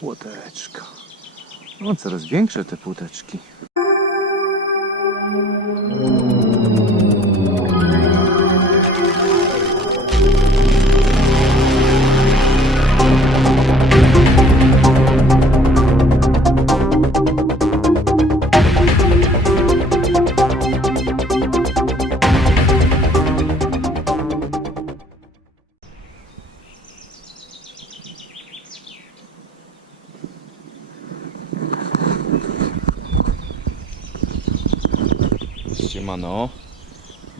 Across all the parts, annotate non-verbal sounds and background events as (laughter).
Płoteczka. No coraz większe te płoteczki. Siemano.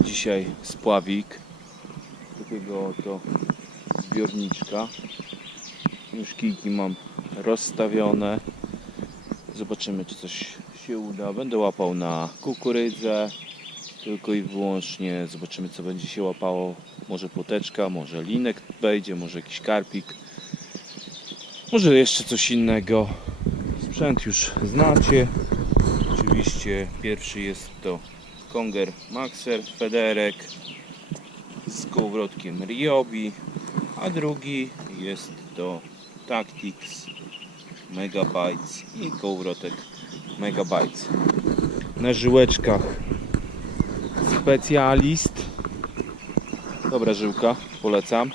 Dzisiaj spławik takiego oto zbiorniczka. Już kijki mam rozstawione. Zobaczymy czy coś się uda. Będę łapał na kukurydzę tylko i wyłącznie. Zobaczymy co będzie się łapało. Może płoteczka, może linek wejdzie, może jakiś karpik. Może jeszcze coś innego. Sprzęt już znacie. Oczywiście pierwszy jest to Konger Maxer Federek z kołowrotkiem Ryobi, a drugi jest to Tactics Megabytes i kołowrotek Megabytes. Na żyłeczkach specjalist. Dobra żyłka, polecam.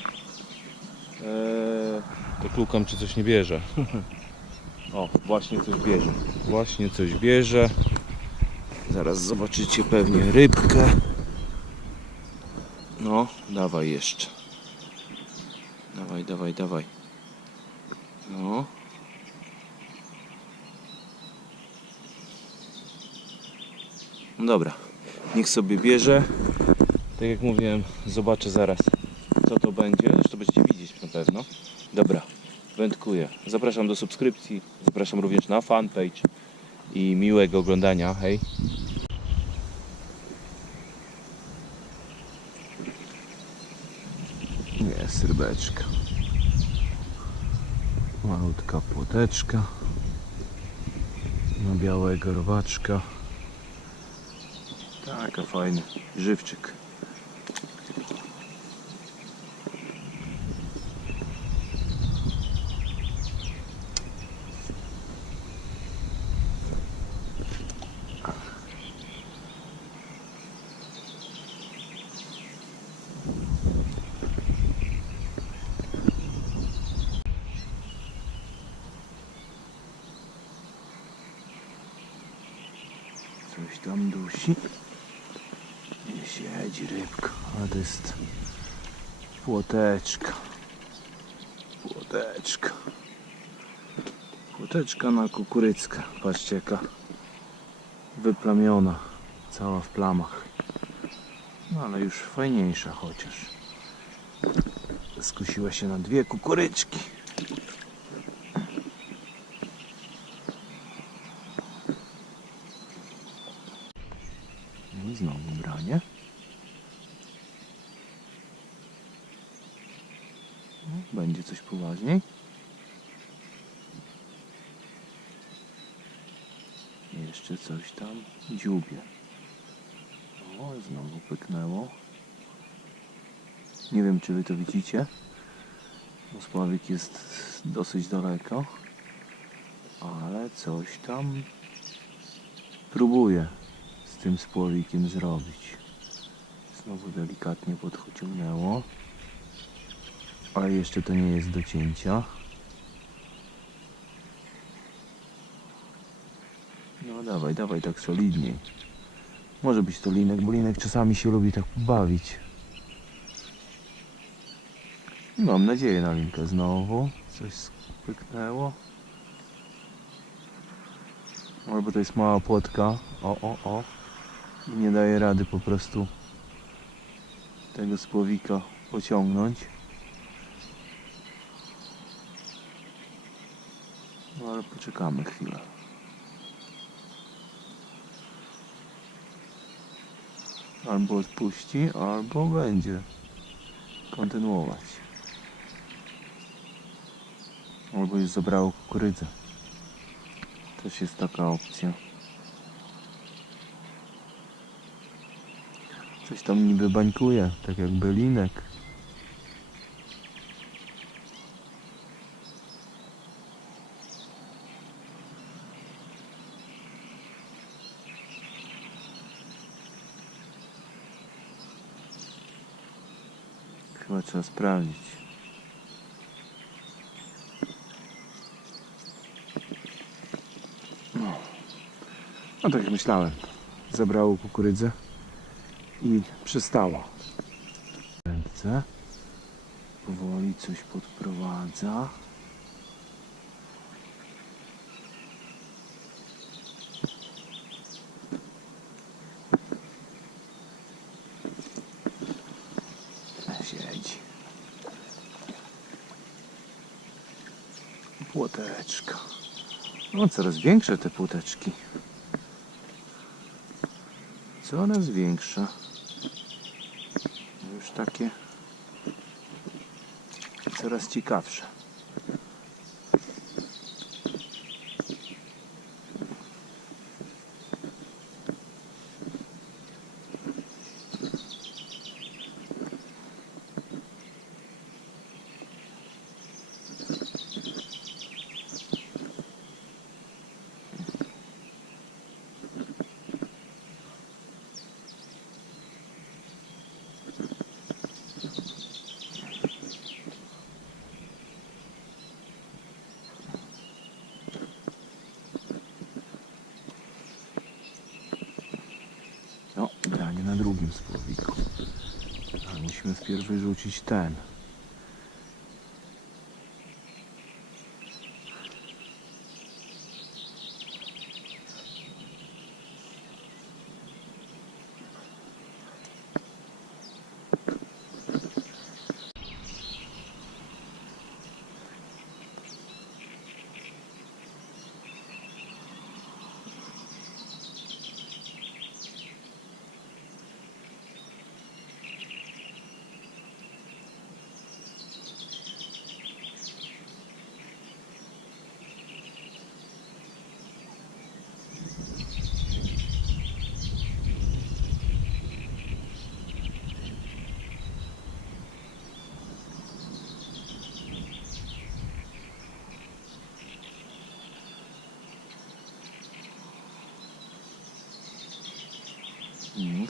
Eee, to klukam czy coś nie bierze. (laughs) O, właśnie coś bierze. Właśnie coś bierze. Zaraz zobaczycie pewnie rybkę. No, dawaj jeszcze. Dawaj, dawaj, dawaj. No. No dobra, niech sobie bierze. Tak jak mówiłem, zobaczę zaraz co to będzie. Zresztą będziecie widzieć na pewno. Dobra, wędkuję. Zapraszam do subskrypcji. Zapraszam również na fanpage i miłego oglądania. Hej. Rybeczka. Malutka płoteczka. Na białego robaczka. Taka fajny żywczyk. Coś tam dusi. Nie siedzi rybka, ale to jest płoteczka. Płoteczka. Płoteczka na kukuryckę. Patrzcie jaka wyplamiona. Cała w plamach. No ale już fajniejsza chociaż. Skusiła się na dwie kukuryczki. No i znowu branie. No, będzie coś poważniej. Jeszcze coś tam dziubie. O, znowu pyknęło. Nie wiem, czy wy to widzicie. Bo spławik jest dosyć daleko. Ale coś tam próbuje z tym spłowikiem zrobić. Znowu delikatnie podciągnęło. Ale jeszcze to nie jest do cięcia. No dawaj, dawaj tak solidniej. Może być to linek, bo linek czasami się lubi tak bawić. Mam nadzieję na linkę znowu. Coś spyknęło. Albo to jest mała płotka. O, o, o. I nie daje rady po prostu tego spłowika pociągnąć. No ale poczekamy chwilę. Albo odpuści, albo będzie kontynuować albo już zabrało kukurydzę. Też jest taka opcja. Coś tam niby bańkuje, tak jak bylinek. Chyba trzeba sprawdzić. No tak jak myślałem. Zabrało kukurydzę i przestało. Ręce. Powoli coś podprowadza. Siedzi. Płoteczka. No coraz większe te płoteczki. Coraz większe. Już takie coraz ciekawsze. No, granie na drugim spłowiku. Ale wpierw wyrzucić ten.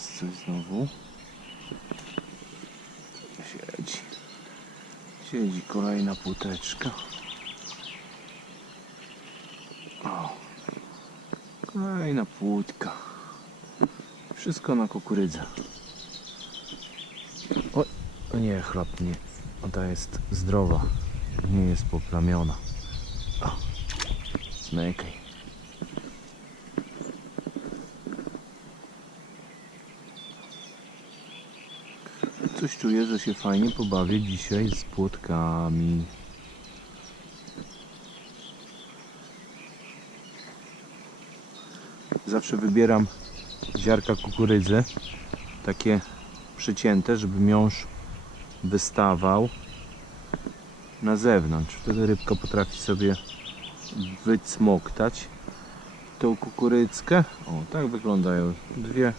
Jest coś znowu. Siedzi. Siedzi kolejna płoteczka. O. Kolejna płótka. Wszystko na kukurydzę. O, nie, chlop nie. Ona jest zdrowa. Nie jest poplamiona. O. Smykaj. Coś czuję, że się fajnie pobawię dzisiaj z płotkami. Zawsze wybieram ziarka kukurydzy, takie przycięte, żeby miąższ wystawał na zewnątrz. Wtedy rybka potrafi sobie wycmoktać tą kukurydzkę. O, tak wyglądają dwie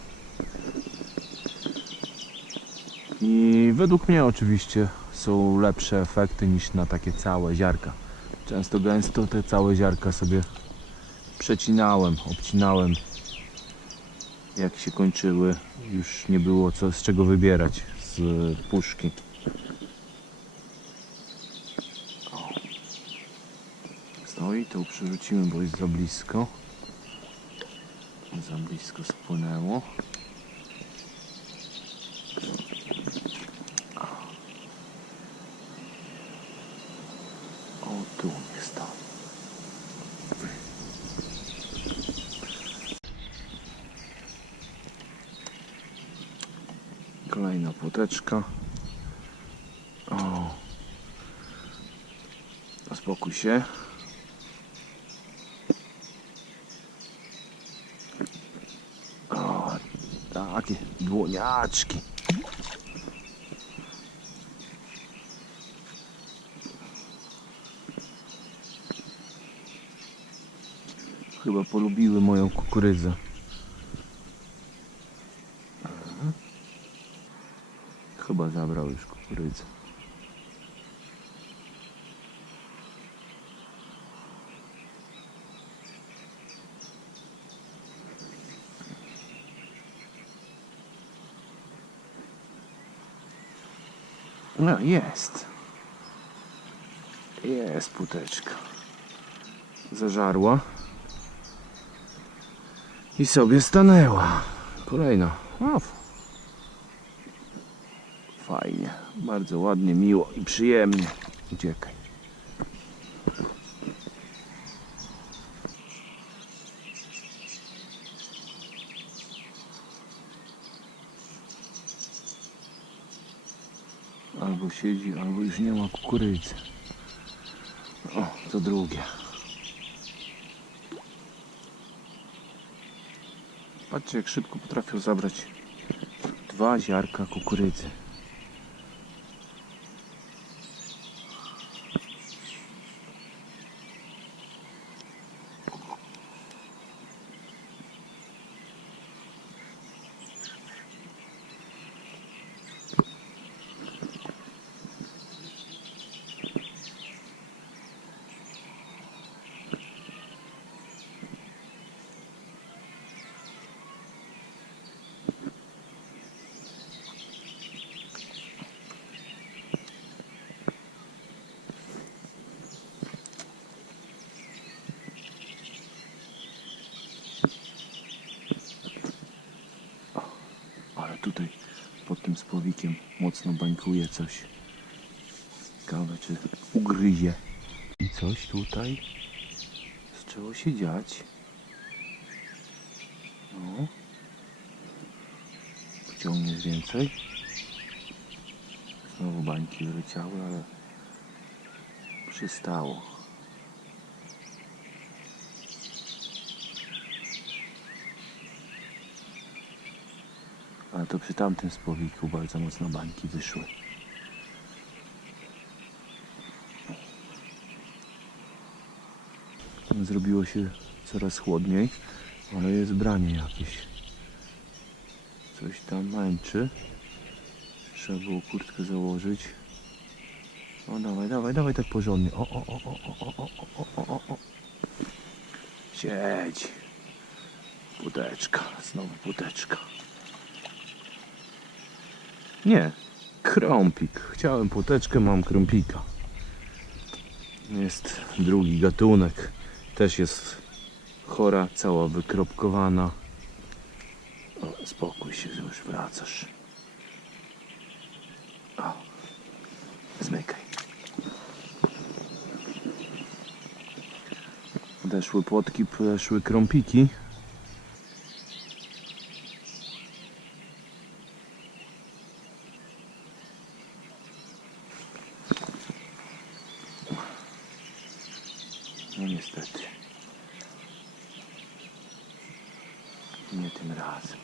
I według mnie oczywiście są lepsze efekty niż na takie całe ziarka. Często gęsto te całe ziarka sobie przecinałem, obcinałem. Jak się kończyły, już nie było co, z czego wybierać z puszki. Stoi, to przerzucimy, bo jest za blisko. Za blisko spłynęło. O, tu jest to. Płoteczka. O. Uspokój się. O, takie dłoniaczki. Chyba polubiły moją kukurydzę. Mhm. Chyba zabrał już kukurydzę. No jest. Jest puteczka. Zażarła. I sobie stanęła. Kolejna. O, f- fajnie. Bardzo ładnie, miło i przyjemnie. Uciekaj. Albo siedzi, albo już nie ma kukurydzy. O, to drugie. Patrzcie, jak szybko potrafią zabrać dwa ziarka kukurydzy. Ale tutaj pod tym spłowikiem mocno bańkuje coś. Ciekawe czy ugryzie. I coś tutaj zaczęło się dziać. No. Pociągniesz więcej. Znowu bańki wyleciały, ale przystało. Ale to przy tamtym spłowiku bardzo mocno bańki wyszły. Zrobiło się coraz chłodniej, ale jest branie jakieś. Coś tam męczy. Trzeba było kurtkę założyć. O dawaj, dawaj, dawaj tak porządnie. O, o, o, o, o, o, o, o, o, o. Siedź. Puteczka, znowu puteczka. Nie, krąpik. Chciałem płoteczkę, mam krąpika. Jest drugi gatunek. Też jest chora, cała wykropkowana. O, spokój się, już wracasz. O, zmykaj. Odeszły płotki, podeszły krąpiki. No niestety. Nie tym razem.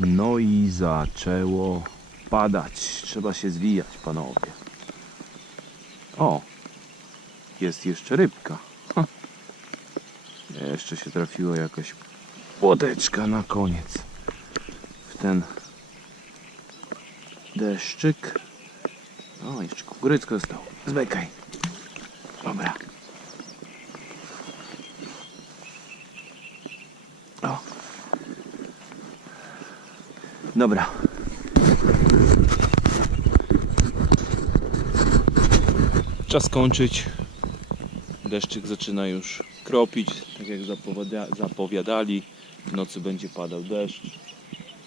No i zaczęło padać. Trzeba się zwijać, panowie. O, jest jeszcze rybka. Ha. Jeszcze się trafiła jakaś łodeczka na koniec. W ten deszczyk. O, jeszcze kukurydzko został. Zmykaj. Dobra. O. Dobra. Czas kończyć. Deszczyk zaczyna już kropić, tak jak zapowiada- zapowiadali. W nocy będzie padał deszcz.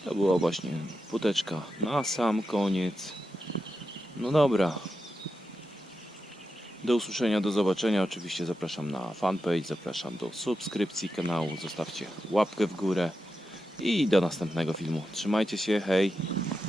To była właśnie puteczka na sam koniec. No dobra. Do usłyszenia, do zobaczenia. Oczywiście zapraszam na fanpage, zapraszam do subskrypcji kanału. Zostawcie łapkę w górę i do następnego filmu. Trzymajcie się, hej!